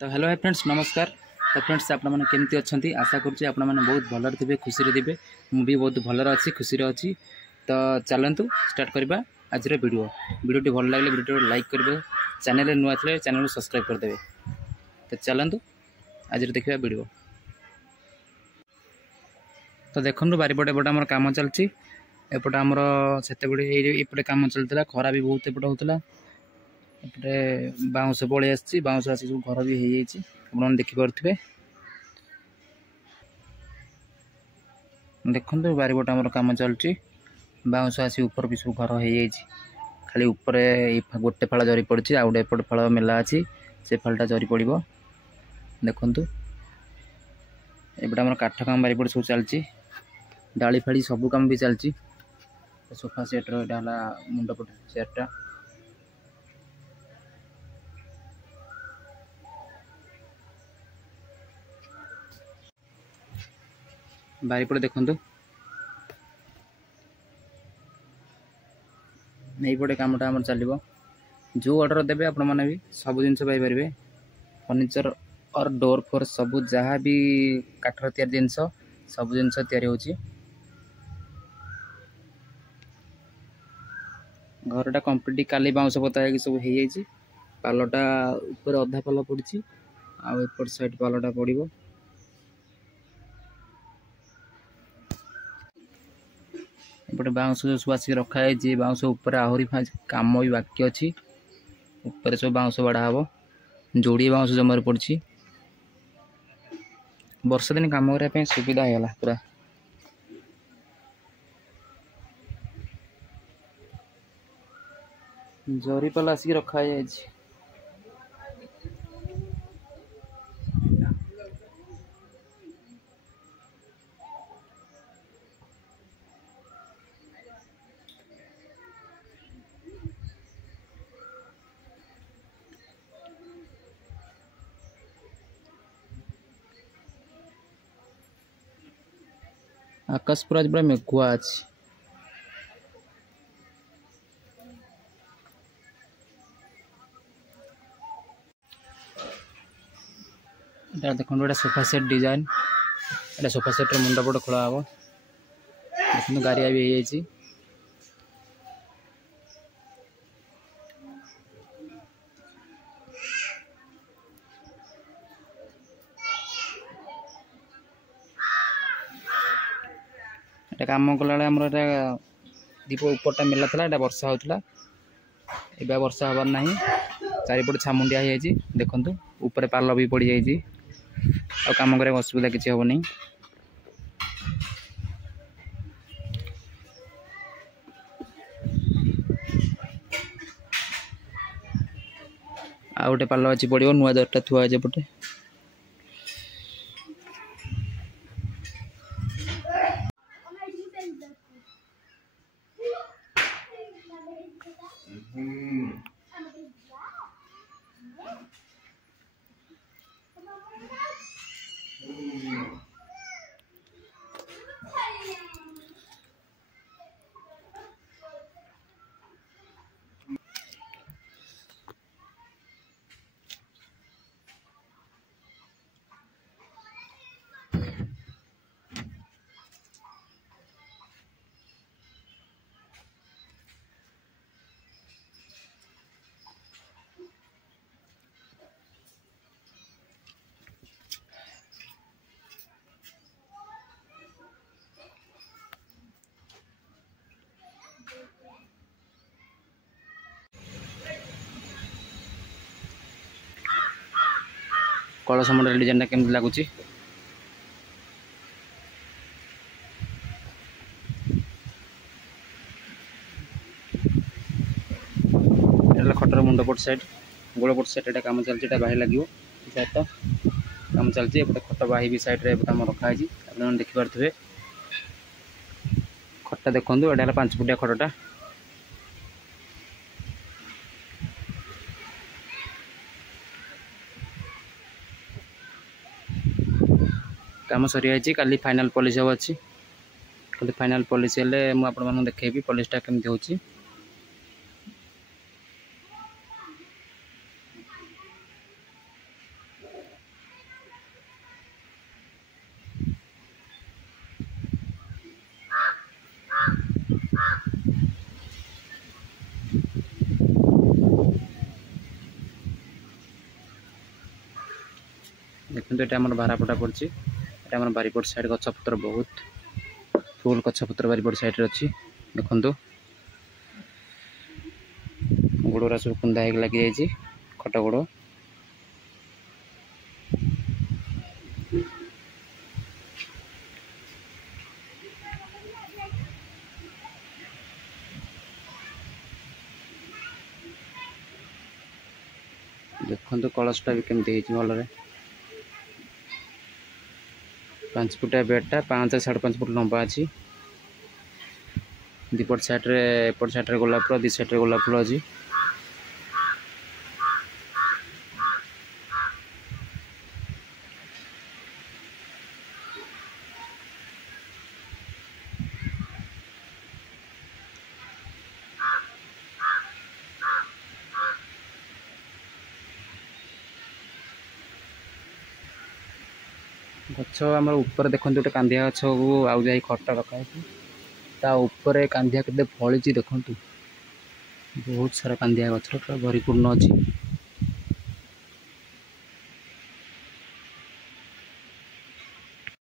तो hello hi friends नमस्कार। तो फ्रेंड्स आप केमती अच्छा आशा करुँचे आप बहुत भलर थे खुशी थे मुझे बहुत भलर अच्छी खुशी अच्छी। तो चलतु स्टार्ट करवा आज वीडियो भल लगे वीडियो लाइक करेंगे चैनल नुआ थे चैनल को सब्सक्राइब करदे। तो चलतु आज देखा वीडियो। तो देखो बारिपटे एपटे आम कम चलती एपटे आमर से कम चलता खरा भी बहुत एपटे होता एपटे बाउंस पलि आसी बाउंस आसी सब घर भी हो जाए देखिपे देखो बारिपटे आमर कम चलती बाउंस आसी ऊपर भी सब घर हो जाए खाली ऊपर गोटे फाड़ जरी पड़ी आ गए एपट फाड़ मेला अच्छी से फाड़ा जरी पड़ देखु एपटे आम काठ काम बारिपटे सब चलती डाली फाड़ी सब कम भी चलती सोफा सेट रहा मुंडपट चेयरटा बारिपटे देखु नईपटे कमटा आम चलो जो ऑर्डर देवे आपण मैंने भी सब जिन पाइपर फर्निचर और डोर फोर सब जहाँ भी काठर या जिनस सब जिन या घरटा कंप्लीट काली बाउंस पता है सब हो जाए पालटा ऊपर अधा पाल पड़ी आउट साइड पालटा पड़ो एपटे बाउंस सब आसिक रखाई बाउंस उपर आहरी कम भी बाकी अच्छी ऊपर सब बाउंस बाड़ा हम जोड़े बाउंस जमार पड़ी वर्षा दिन कम करने सुविधा होगा पूरा जरीपाल आसिक रखा जाए आकाश पूरा बड़ा मेघुआ अच्छी देखो गोटे सोफा सेट डिजाइन एटा सोफा सेट मुंडपट खोला हम देखो गारिया भी हो जाए कम कला दीप उपरटा मेला था एटा वर्षा होता ए वर्षा हबार ना चारिपट छामुंडिया हो जाए देखु ऊपर पाल भी पड़ जाए आ कम कर असुविधा किसी हेनी आ गोटे पाल अच्छी पड़ो नुआ दरटा थुआ पटे कलश मॉडल डिजाइन केमती लगुच खटर मुंडपट साइड गोड़पट साइड एटा कम चलती बाहर लगे साइड तो कम चलती एपटे खट बाही भी साइड रे रखाई आप देखिपे खटा देखो एटा 5 फुटिया खटटा काम सरी जाइए काली फाइनाल पॉलिश हम अच्छी खाली फाइनाल पॉलिश हेल्ले मुझे देखेबी पॉलिशटा केमती होची। देखो ये आम बारापटा पड़ी ये बारीपट साइड गछपतर बहुत फुल गछपतर बारीपट साइड अच्छी देखु गोड़ा सब कुंदा हो लगी जाइए खट गोड़ देखो कलशटा भी केमती भल 5 फुटिया बेडटा 5 5.5 फुट लंबा अच्छी दीपट साइड्रे एपट साइड्रे गोलाप फुल दी साइड्रे गोलाप फुल अच्छी गछ आम ऊपर देखते गोटे कांदिया गछ को आउ जा खटा रखाई ता ऊपर कांदिया के फली देखु बहुत सारा कांदिया गछ भरिपूर्ण अच्छी।